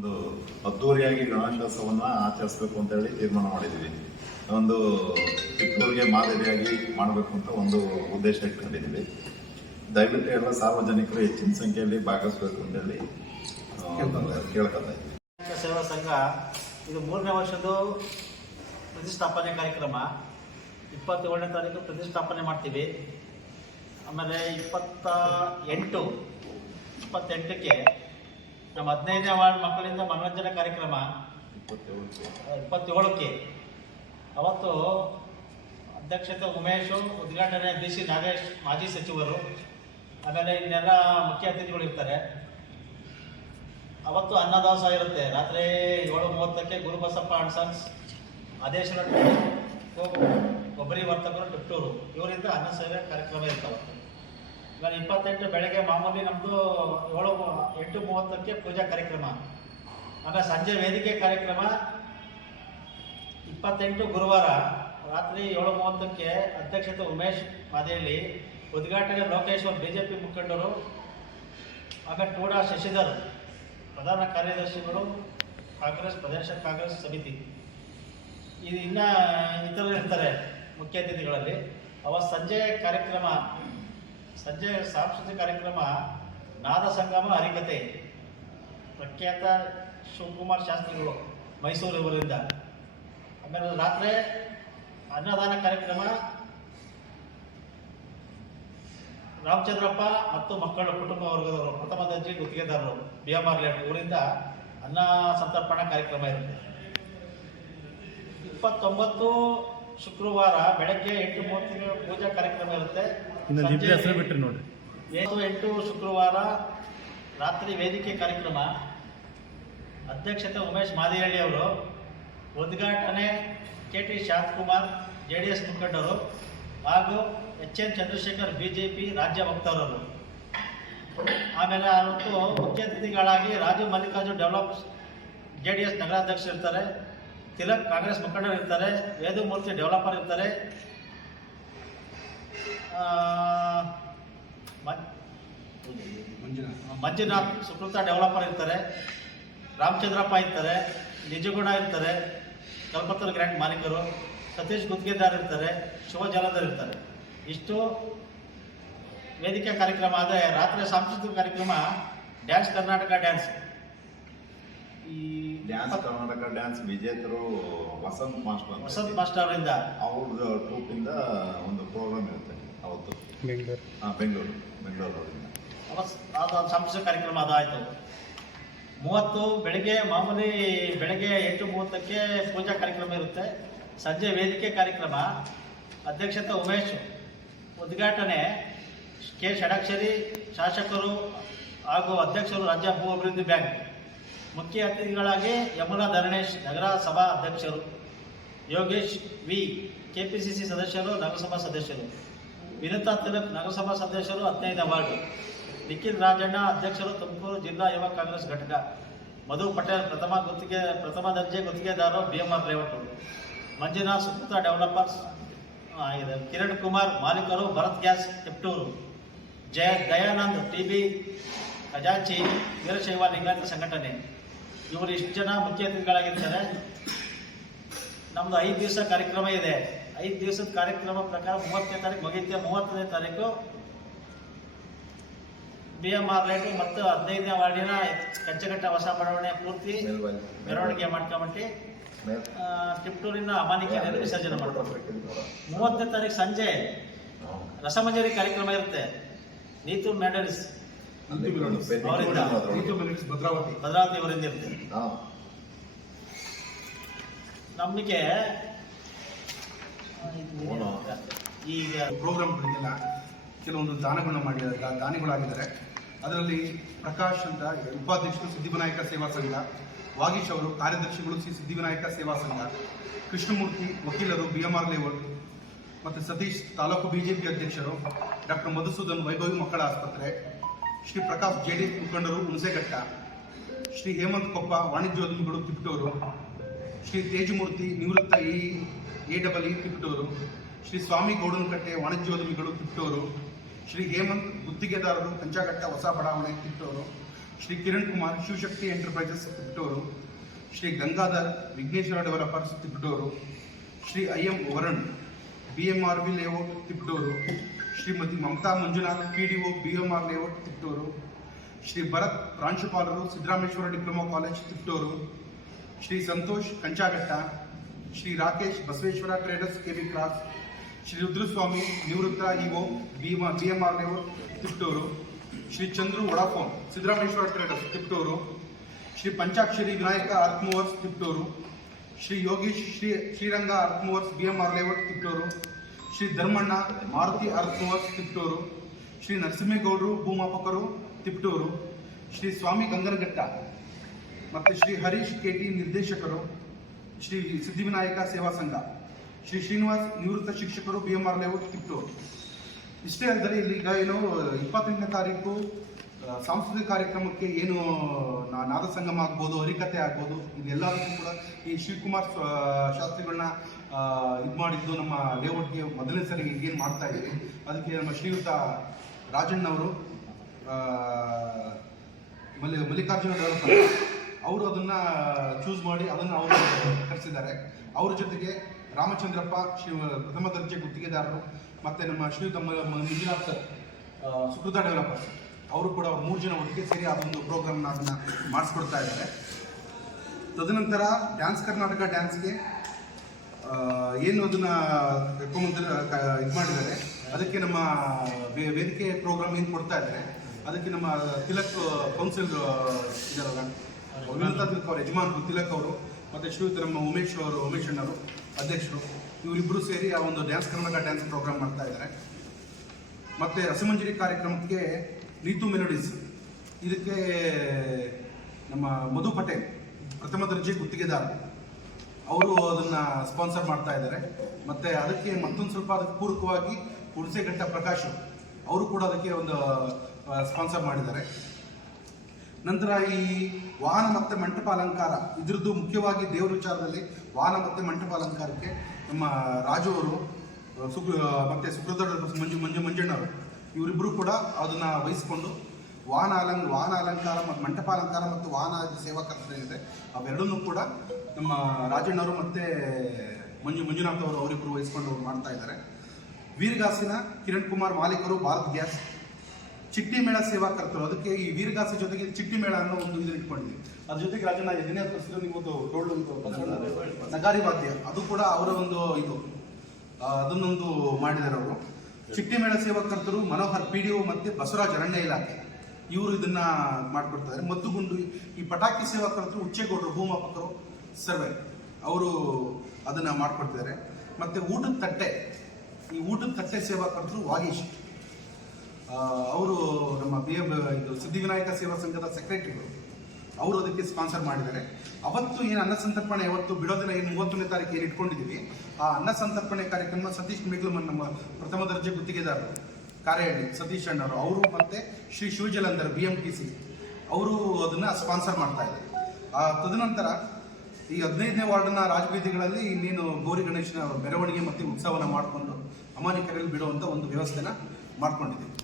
ಒಂದು ಅದ್ದೂರಿಯಾಗಿ ಗಣೇಶೋತ್ಸವವನ್ನು ಆಚರಿಸಬೇಕು ಅಂತ ಹೇಳಿ ತೀರ್ಮಾನ ಮಾಡಿದ್ವಿ. ಒಂದು ಕಿತ್ತೂರಿಗೆ ಮಾದರಿಯಾಗಿ ಮಾಡಬೇಕು ಅಂತ ಒಂದು ಉದ್ದೇಶ ಇಟ್ಕೊಂಡಿದ್ವಿ. ದಯವಿಟ್ಟು ಎಲ್ಲ ಸಾರ್ವಜನಿಕರು ಹೆಚ್ಚಿನ ಸಂಖ್ಯೆಯಲ್ಲಿ ಭಾಗವಹಿಸಬೇಕು ಅಂತ ಹೇಳಿ ಆ, ಕೇಳ್ಕೊತಾ ಇದ್ವಿ. ಸೇವಾ ಸಂಘ ಇದು ಮೂರನೇ ವರ್ಷದ ಪ್ರತಿಷ್ಠಾಪನೆ ಕಾರ್ಯಕ್ರಮ. ಇಪ್ಪತ್ತೇಳನೇ ತಾರೀಕು ಪ್ರತಿಷ್ಠಾಪನೆ ಮಾಡ್ತೀವಿ. ಆಮೇಲೆ ಇಪ್ಪತ್ತ ಎಂಟು ಇಪ್ಪತ್ತೆಂಟಕ್ಕೆ ನಮ್ಮ ಹದಿನೈದನೇ ವಾರ್ಡ್ ಮಕ್ಕಳಿಂದ ಮನೋರಂಜನಾ ಕಾರ್ಯಕ್ರಮ. ಇಪ್ಪತ್ತೇಳಕ್ಕೆ. ಅವತ್ತು ಅಧ್ಯಕ್ಷತೆ ಉಮೇಶು, ಉದ್ಘಾಟನೆ ಡಿ ಸಿ ನಾಗೇಶ್ ಮಾಜಿ ಸಚಿವರು. ಆಮೇಲೆ ಇನ್ನೆಲ್ಲ ಮುಖ್ಯ ಅತಿಥಿಗಳು ಇರ್ತಾರೆ. ಅವತ್ತು ಅನ್ನದಾಸ ಇರುತ್ತೆ. ರಾತ್ರಿ ಏಳು ಮೂವತ್ತಕ್ಕೆ ಗುರುಬಸಪ್ಪ ಅಂಡ್ ಸನ್ಸ್ ಆದೇಶನ ಕೊಬ್ಬರಿ ವರ್ತಕರು ಟಿಪ್ಟೂರು ಇವರಿಂದ ಅನ್ನ ಸೇವೆ ಕಾರ್ಯಕ್ರಮ ಇರ್ತಾವೆ. ಇವಾಗ ಇಪ್ಪತ್ತೆಂಟು ಬೆಳಗ್ಗೆ ಮಾಮೂಲಿ ನಮ್ಮದು ಏಳು ಎಂಟು ಮೂವತ್ತಕ್ಕೆ ಪೂಜಾ ಕಾರ್ಯಕ್ರಮ. ಆಮೇಲೆ ಸಂಜೆ ವೇದಿಕೆ ಕಾರ್ಯಕ್ರಮ. ಇಪ್ಪತ್ತೆಂಟು ಗುರುವಾರ ರಾತ್ರಿ ಏಳು ಮೂವತ್ತಕ್ಕೆ ಅಧ್ಯಕ್ಷತೆ ಉಮೇಶ್ ಮಾದೇಳಿ ಉದ್ಘಾಟನೆ ಲೋಕೇಶ್ವರ್ ಬಿಜೆಪಿ ಮುಖಂಡರು ಆಮೇಲೆ ಟೂಡಾ ಶಶಿಧರ್ ಪ್ರಧಾನ ಕಾರ್ಯದರ್ಶಿಗಳು, ಕಾಂಗ್ರೆಸ್ ಪ್ರದೇಶ ಕಾಂಗ್ರೆಸ್ ಸಮಿತಿ. ಇದು ಇನ್ನೂ ಇತರರು ಇರ್ತಾರೆ ಮುಖ್ಯ ಅತಿಥಿಗಳಲ್ಲಿ. ಅವ ಸಂಜೆ ಕಾರ್ಯಕ್ರಮ ಸಂಜೆ ಸಾಂಸ್ಕೃತಿಕ ಕಾರ್ಯಕ್ರಮ ನಾದ ಸಂಗಮ ಹರಿಕತೆ ಪ್ರಖ್ಯಾತ ಶಿವಕುಮಾರ್ ಶಾಸ್ತ್ರಿಗಳು ಮೈಸೂರು ಇವರಿಂದ ಆಮೇಲೆ ರಾತ್ರಿ ಅನ್ನದಾನ ಕಾರ್ಯಕ್ರಮ ರಾಮಚಂದ್ರಪ್ಪ ಮತ್ತು ಮಕ್ಕಳ ಕುಟುಂಬ ವರ್ಗದವರು, ಪ್ರಥಮ ದರ್ಜೆ ಗುತ್ತಿಗೆದಾರರು ಬಿ ಎಂ ಆರ್ ಊರಿಂದ ಅನ್ನ ಸಂತರ್ಪಣಾ ಕಾರ್ಯಕ್ರಮ ಇರುತ್ತೆ. ಇಪ್ಪತ್ತೊಂಬತ್ತು ಶುಕ್ರವಾರ ಬೆಳಗ್ಗೆ ಎಂಟು ಮೂವತ್ತಿಗೆ ಪೂಜಾ ಕಾರ್ಯಕ್ರಮ ಇರುತ್ತೆ. ಇನ್ನು ಹೆಸರು ಬಿಟ್ರಿ ನೋಡ್ರಿ. ಏಳು ಎಂಟು ಶುಕ್ರವಾರ ರಾತ್ರಿ ವೇದಿಕೆ ಕಾರ್ಯಕ್ರಮ. ಅಧ್ಯಕ್ಷತೆ ಉಮೇಶ್ ಮಾದಿಹಳ್ಳಿ ಅವರು ಉದ್ಘಾಟನೆ K T Shantakumar J D S ಮುಖಂಡರು ಹಾಗೂ H N Chandrashekhar B J P ರಾಜ್ಯ ವಕ್ತಾರರು. ಆಮೇಲೆ ಅವತ್ತು ಮುಖ್ಯ ಅತಿಥಿಗಳಾಗಿ Raju Mallikarjun develop J D S ನಗರಾಧ್ಯಕ್ಷರು ಇರ್ತಾರೆ. ತಿಲಕ್ ಕಾಂಗ್ರೆಸ್ ಮುಖಂಡರು ಇರ್ತಾರೆ. ವೇದಮೂರ್ತಿ ಡೆವಲಪರ್ ಇರ್ತಾರೆ. ಮಂಜುನಾಥ್ ಸುಕೃತ ಡೆವಲಪರ್ ಇರ್ತಾರೆ ರಾಮಚಂದ್ರಪ್ಪ ಇರ್ತಾರೆ ನಿಜಗುಣ ಇರ್ತಾರೆ ಕಲ್ಪತ್ತಲ್ ಗ್ರ್ಯಾಂಡ್ ಮಾಲೀಕರು ಸತೀಶ್ ಗುತ್ತಿಗೆದಾರ್ ಇರ್ತಾರೆ ಶಿವ ಜಲಧರ್ ಇರ್ತಾರೆ. ಇಷ್ಟು ವೇದಿಕೆ ಕಾರ್ಯಕ್ರಮ ಆದರೆ ರಾತ್ರಿ ಸಾಂಸ್ಕೃತಿಕ ಕಾರ್ಯಕ್ರಮ ಡ್ಯಾನ್ಸ್ ಕರ್ನಾಟಕ ಡ್ಯಾನ್ಸ್ ಈ ಡ್ಯಾನ್ಸ್ ಕರ್ನಾಟಕ ಡ್ಯಾನ್ಸ್ ವಿಜೇತರು ವಸಂತ್ ಮಾಸ್ಟರ್ ವಸಂತ್ ಮಾಸ್ಟರ್ ಅವರಿಂದ. ಅವ್ರ ಟ್ರೂಪಿಂದ ಒಂದು ಪ್ರೋಗ್ರಾಮ್ ಇರುತ್ತೆ. ಅವತ್ತು ಬೆಂಗಳೂರು. ಆ, ಬೆಂಗಳೂರು ಬೆಂಗಳೂರವರಿಂದ. ಅವತ್ತು ಅದು ಸಾಂಸ್ಕೃತಿಕ ಕಾರ್ಯಕ್ರಮ ಅದಾಯಿತು. ಮೂವತ್ತು ಬೆಳಗ್ಗೆ ಮಾಮೂಲಿ ಬೆಳಗ್ಗೆ ಎಂಟು ಮೂವತ್ತಕ್ಕೆ ಪೂಜಾ ಕಾರ್ಯಕ್ರಮ ಇರುತ್ತೆ. ಸಂಜೆ ವೇದಿಕೆ ಕಾರ್ಯಕ್ರಮ. ಅಧ್ಯಕ್ಷತೆ ಉಮೇಶ್. ಉದ್ಘಾಟನೆ ಕೆ ಷಡಾಕ್ಷರಿ ಶಾಸಕರು ಹಾಗೂ ಅಧ್ಯಕ್ಷರು ರಾಜ್ಯ ಭೂ ಅಭಿವೃದ್ಧಿ ಬ್ಯಾಂಕ್. ಮುಖ್ಯ ಅತಿಥಿಗಳಾಗಿ ಯಮುನಾ ಧರಣೇಶ್ ನಗರ ಸಭಾ ಅಧ್ಯಕ್ಷರು ಯೋಗೇಶ್ ವಿ ಕೆಪಿಸಿಸಿ ಸದಸ್ಯರು ನಗರಸಭಾ ಸದಸ್ಯರು. ವಿನುತಾ ತಿಲಕ್ ನಗರಸಭಾ ಸದಸ್ಯರು ಹದಿನೈದು ಅವಾರ್ಡು ನಿಖಿಲ್ ರಾಜಣ್ಣ ಅಧ್ಯಕ್ಷರು ತುಮಕೂರು ಜಿಲ್ಲಾ ಯುವ ಕಾಂಗ್ರೆಸ್ ಘಟಕ. ಮಧು ಪಟೇಲ್ ಪ್ರಥಮ ಗುತ್ತಿಗೆ, ಪ್ರಥಮ ದರ್ಜೆ ಗುತ್ತಿಗೆದಾರರು B M R layout Manjunath ಸುತ್ತ ಡೆವಲಪರ್ಸ್ ಆಗಿದೆ. ಕಿರಣ್ ಕುಮಾರ್ ಮಾಲೀಕರು ಭರತ್ ಗ್ಯಾಸ್ ಕೆಪ್ಟೂರು. ಜಯ ದಯಾನಂದ್ ಟಿ ಬಿ ಖಜಾಂಚಿ, ವೀರಶೈವ ಲಿಂಗಾಯತ ಸಂಘಟನೆ. ಇವರು ಇಷ್ಟು ಜನ ಮುಖ್ಯ ಅತಿಥಿಗಳಾಗಿರ್ತಾರೆ. ನಮ್ದು ಐದು ದಿವಸ ಕಾರ್ಯಕ್ರಮ ಇದೆ. ಐದು ದಿವಸದ ಕಾರ್ಯಕ್ರಮ ಪ್ರಕಾರ ಮೂವತ್ತನೇ ತಾರೀಕು ಮುಗಿಯುತ್ತೆ. ಮೂವತ್ತನೇ ತಾರೀಕು ಬಿ ಎಂ ಆರ್ ಲೈಟು ಮತ್ತು ಹದಿನೈದನೇ ವಾರ್ಡಿನ ಕಂಚಘಟ್ಟ ಹೊಸ ಬಡಾವಣೆ ಪೂರ್ತಿ ಮೆರವಣಿಗೆ ಮಾಡ್ಕೊಂಬಿಟ್ಟು ಟಿಪ್ಟೂರಿನ ಅಮಾನಿಕೆ ವಿಸರ್ಜನೆ ಮಾಡ್ಕೊಬೇಕು ಮೂವತ್ತನೇ ತಾರೀಕು ಸಂಜೆ. ರಸಮಂಜರಿ ಕಾರ್ಯಕ್ರಮ ಇರುತ್ತೆ. ನೀತು ಮೆಡಲ್ಸ್. ಅವರಿಂದ. ಭದ್ರಾವತಿ. ಅವರಿಂದ ಇರುತ್ತೆ. ನಮಗೆ ಈಗ ಪ್ರೋಗ್ರಾಮ್ಗಳಿಗೆಲ್ಲ ಕೆಲವೊಂದು ದಾನಗಳನ್ನು ಮಾಡಿದ್ದಾರೆ ದಾ- ದಾನಿಗಳಾಗಿದ್ದಾರೆ ಅದರಲ್ಲಿ ಪ್ರಕಾಶ್ ಅಂತ ಉಪಾಧ್ಯಕ್ಷರು ಸಿದ್ಧಿವಿನಾಯಕ ಸೇವಾ ಸಂಘ ವಾಗೀಶ್ ಅವರು ಕಾರ್ಯದರ್ಶಿಗಳು ಶ್ರೀ ಸಿದ್ಧಿವಿನಾಯಕ ಸೇವಾ ಸಂಘ ಕೃಷ್ಣಮೂರ್ತಿ ವಕೀಲರು ಬಿ ಎಂ ಆರ್ ಲೇವರ್ ಮತ್ತು ಸತೀಶ್ ತಾಲೂಕು ಬಿಜೆಪಿ ಅಧ್ಯಕ್ಷರು ಡಾಕ್ಟರ್ ಮಧುಸೂದನ್ ವೈಭವಿ ಮಕ್ಕಳ ಆಸ್ಪತ್ರೆ Shri Prakash J D S ಮುಖಂಡರು ಹುಣಸೆಘಟ್ಟ ಶ್ರೀ ಹೇಮಂತ್ ಕೊಪ್ಪ ವಾಣಿಜ್ಯೋದ್ಯಮಿಗಳು ತಿಪ್ಟೂರು ಶ್ರೀ ತೇಜಮೂರ್ತಿ ನಿವೃತ್ತ E A double E Tiptur Shri Swamy Gowdanakatte ವಾಣಿಜ್ಯೋದ್ಯಮಿಗಳು Tittur, Shri Hemanth ಗುತ್ತಿಗೆದಾರರು ಕಂಚಾಘಟ್ಟ ಹೊಸ ಬಡಾವಣೆ Tittur, Shri Kiran Kumar Shivashakti enterprises Tiptur Shri Gangadhar Vighneshwara developers Tiptur Shri I M Varun B M R V layout Tiptur Shrimati Mamata Manjunath P D O B M R layout Tittur, Shri Bharat ಪ್ರಾಂಶುಪಾಲರು Siddarameshwara diploma college Tittur, Shri Santosh Kanchaghatta, Shri Rakesh Basaveshwara traders KB cross Shri Rudraswamy ನಿವೃತ್ತ EO B M R layout Tiptur. Shri Chandru Vodafone, Siddarameshwara traders Tiptur. Shri Panchakshari Vinayaka art movers Tiptur. Shri Yogish, Shri Sriranga art movers B M R layout, Tiptur. Shri Dharmanna, Maruti art movers Tiptur. Shri ನರಸಿಂಹೇಗೌಡರು, ಭೂಮಾಪಕರು, ತಿಪ್ಟೂರು. ಶ್ರೀ ಸ್ವಾಮಿ ಗಂಗನಘಟ್ಟ ಮತ್ತು Shri Harish KT ನಿರ್ದೇಶಕರು. ಶ್ರೀ ಸಿದ್ಧಿವಿನಾಯಕ ಸೇವಾ ಸಂಘ. ಶ್ರೀ ಶ್ರೀನಿವಾಸ್ ನಿವೃತ್ತ ಶಿಕ್ಷಕರು B M R layout Tiptur ಇಷ್ಟೇ ಅಂದರೆ ಇಲ್ಲಿ ಈಗ ಏನು ಇಪ್ಪತ್ತೆಂಟನೇ ತಾರೀಕು ಸಾಂಸ್ಕೃತಿಕ ಕಾರ್ಯಕ್ರಮಕ್ಕೆ ಏನು ನಾದ ಸಂಗಮ ಆಗ್ಬೋದು, ಹರಿಕತೆ ಆಗ್ಬೋದು, ಇದೆಲ್ಲದಕ್ಕೂ ಕೂಡ ಈ ಶಿವಕುಮಾರ್ ಶಾಸ್ತ್ರಿಗಳನ್ನ ಇದು ಮಾಡಿದ್ದು ನಮ್ಮ ಲೇಔಟ್ಗೆ ಮೊದಲನೇ ಸರಿ ಏನು ಮಾಡ್ತಾ ಇದ್ದೀವಿ. ಅದಕ್ಕೆ ನಮ್ಮ ಶ್ರೀಯುತ ರಾಜಣ್ಣವರು ಮಲ್ಲಿ, ಮಲ್ಲಿಕಾರ್ಜುನ ಅವರು ಅದನ್ನು ಚೂಸ್ ಮಾಡಿ ಅದನ್ನು ಅವರು ಕರೆಸಿದ್ದಾರೆ ಅವ್ರ ಜೊತೆಗೆ ರಾಮಚಂದ್ರಪ್ಪ ಶಿವ ಪ್ರಥಮ ದರ್ಜೆ ಗುತ್ತಿಗೆದಾರರು, ಮತ್ತೆ ನಮ್ಮ ಶ್ರೀಯುತ ತಮ್ಮ ಮಂಜುನಾಥ್ ಸುಕೃತ ಡೆವಲಪರ್ಸ್ ಅವರು ಕೂಡ ಮೂರು ಜನ ಒಟ್ಟಿಗೆ ಸೇರಿ ಅದೊಂದು ಪ್ರೋಗ್ರಾಮ್ನ ಅದನ್ನ ಮಾಡಿಸ್ಕೊಡ್ತಾ ಇದ್ದಾರೆ. ತದನಂತರ ಡ್ಯಾನ್ಸ್ ಕರ್ನಾಟಕ ಡ್ಯಾನ್ಸ್ಗೆ ಏನು ಅದನ್ನ ಕರ್ಕೊಂಬಂದ ಇದು ಮಾಡಿದ್ದಾರೆ, ಅದಕ್ಕೆ ನಮ್ಮ ವೇದಿಕೆ ಪ್ರೋಗ್ರಾಮ್ ಏನು ಕೊಡ್ತಾ ಇದ್ದಾರೆ, ಅದಕ್ಕೆ ನಮ್ಮ ತಿಲಕ್ ಕೌನ್ಸಿಲ್ ಇದಾರಲ್ಲ ತಿಲಕ್ ಅವರು ಯಜಮಾನ್ ತಿಲಕ್ ಅವರು ಮತ್ತೆ ಶ್ರೀಯುತ ನಮ್ಮ ಉಮೇಶ್ ಅವರು, ಉಮೇಶ್ ಅಣ್ಣರು ಅಧ್ಯಕ್ಷರು ಇವರಿಬ್ಬರು ಸೇರಿ ಆ ಒಂದು ಡ್ಯಾನ್ಸ್ ಕರ್ನಾಟಕ ಡ್ಯಾನ್ಸ್ ಪ್ರೋಗ್ರಾಮ್ ಮಾಡ್ತಾ ಇದ್ದಾರೆ. ಮತ್ತೆ ರಸಮಂಜರಿ ಕಾರ್ಯಕ್ರಮಕ್ಕೆ ನೀತು ಮೆಲೋಡೀಸ್ ಇದಕ್ಕೆ ನಮ್ಮ ಮಧು ಪಟೇಲ್, ಪ್ರಥಮ ದರ್ಜೆ ಗುತ್ತಿಗೆದಾರ. ಅವರು ಅದನ್ನ ಸ್ಪಾನ್ಸರ್ ಮಾಡ್ತಾ ಇದ್ದಾರೆ. ಮತ್ತೆ ಅದಕ್ಕೆ ಮತ್ತೊಂದು ಸ್ವಲ್ಪ ಅದಕ್ಕೆ ಪೂರಕವಾಗಿ ಹುಣಸೆಘಟ್ಟ ಪ್ರಕಾಶ್ ಅವರು ಕೂಡ ಅದಕ್ಕೆ ಒಂದು ಸ್ಪಾನ್ಸರ್ ಮಾಡಿದ್ದಾರೆ. ನಂತರ ಈ ವಾಹನ ಮತ್ತೆ ಮಂಟಪ ಅಲಂಕಾರ ಇದ್ರದ್ದು ಮುಖ್ಯವಾಗಿ ದೇವರ ವಿಚಾರದಲ್ಲಿ ವಾಹನ ಮತ್ತೆ ಮಂಟಪ ಅಲಂಕಾರಕ್ಕೆ ನಮ್ಮ ರಾಜು ಅವರು ಸುಕ್ ಮತ್ತೆ ಸುಬ್ರತ ಮಂಜು ಮಂಜು ಮಂಜಣ್ಣವರು ಇವರಿಬ್ಬರು ಕೂಡ ಅದನ್ನ ವಹಿಸಿಕೊಂಡು ವಾಹನ ಅಲಂ ವಾಹನ ಅಲಂಕಾರ ಮತ್ತು ಮಂಟಪ ಅಲಂಕಾರ ಮತ್ತು ವಾಹನ ಸೇವಾ ಕರ್ತನ ಏನಿದೆ, ಅವೆರಡನ್ನೂ ಕೂಡ ನಮ್ಮ ರಾಜಣ್ಣವರು ಮತ್ತೆ ಮಂಜು, ಮಂಜುನಾಥ್ ಅವರು ಅವರಿಬ್ಬರು ಅವರು ಮಾಡ್ತಾ ಇದ್ದಾರೆ. ವೀರಗಾಸಿನ ಕಿರಣ್ ಕುಮಾರ್ ಮಾಲೀಕರು ಭಾರತ್ ಗ್ಯಾಸ್ ಚಿಟ್ಟಿ ಮೇಳ ಸೇವಾ ಕರ್ತರು ಅದಕ್ಕೆ ಈ ವೀರಗಾಸೆ ಜೊತೆಗೆ ಚಿಟ್ಟಿ ಮೇಳ ಅನ್ನೋ ಒಂದು ಇದನ್ನ ಇಟ್ಕೊಂಡಿದ್ವಿ ಅದ್ರ ಜೊತೆಗೆ ರಾಜನ ಎದನೇ ನೀವು ಡೋಳು ಅಂತ ನಗಾರಿ ವಾದ್ಯ. ಅದು ಕೂಡ ಅವರ ಒಂದು ಇದು. ಅದನ್ನೊಂದು ಮಾಡಿದ್ದಾರೆ ಅವರು. ಚಿಟ್ಟಿ ಮೇಳ ಸೇವಾ ಕರ್ತರು ಮನೋಹರ್ ಪಿ ಡಿ ಮತ್ತೆ ಬಸವರಾಜ್ ಅರಣ್ಯ ಇಲಾಖೆ. ಇವರು ಇದನ್ನ ಮಾಡ್ಕೊಡ್ತಾರೆ. ಮದ್ದುಗುಂಡು ಈ ಪಟಾಕಿ ಸೇವಾ ಕರ್ತರು ಉಚ್ಚೇಗೌಡರು ಭೂಮಾಪಕರು ಸರ್ವೆ. ಅವರು ಅದನ್ನ ಮಾಡ್ಕೊಡ್ತಿದ್ದಾರೆ. ಮತ್ತೆ ಊಟದ ತಟ್ಟೆ. ಈ ಊಟದ ತಟ್ಟೆ ಸೇವಾ ಕರ್ತರು ವಾಗೀಶ್. ಅವರು ನಮ್ಮ ಬಿ ಎಂ, ಇದು ಸಿದ್ಧಿವಿನಾಯಕ ಸೇವಾ ಸಂಘದ ಸೆಕ್ರೆಟರಿಗಳು ಅವರು ಅದಕ್ಕೆ ಸ್ಪಾನ್ಸರ್ ಮಾಡಿದ್ದಾರೆ. ಅವತ್ತು ಏನು ಅನ್ನ ಸಂತರ್ಪಣೆ ಅವತ್ತು ಬಿಡೋದಿನ ಏನು ಮೂವತ್ತನೇ ತಾರೀಕು ಏನು ಇಟ್ಕೊಂಡಿದ್ದೀವಿ, ಆ ಅನ್ನ ಸಂತರ್ಪಣೆ ಕಾರ್ಯಕ್ರಮ ಸತೀಶ್ ಮಿಗ್ಲಮನ್ ನಮ್ಮ ಪ್ರಥಮ ದರ್ಜೆ ಗುತ್ತಿಗೆದಾರರು ಕಾರ್ಯಹಳ್ಳಿ ಸತೀಶ್ ಅಣ್ಣವರು, ಅವರು ಮತ್ತು Shri Shivajalandhar B M T C ಅವರು ಅದನ್ನು ಸ್ಪಾನ್ಸರ್ ಮಾಡ್ತಾ ಇದ್ದಾರೆ. ತದನಂತರ ಈ ಹದಿನೈದನೇ ವಾರ್ಡ್ನ ರಾಜಬೀದಿಗಳಲ್ಲಿ ಇನ್ನೇನು ಗೌರಿ ಗಣೇಶನ ಮೆರವಣಿಗೆ ಮತ್ತು ಉತ್ಸವನ ಮಾಡಿಕೊಂಡು ಅಮಾನಿಕರಲ್ಲಿ ಬಿಡುವಂಥ ಒಂದು ವ್ಯವಸ್ಥೆನ ಮಾಡ್ಕೊಂಡಿದ್ದೀವಿ.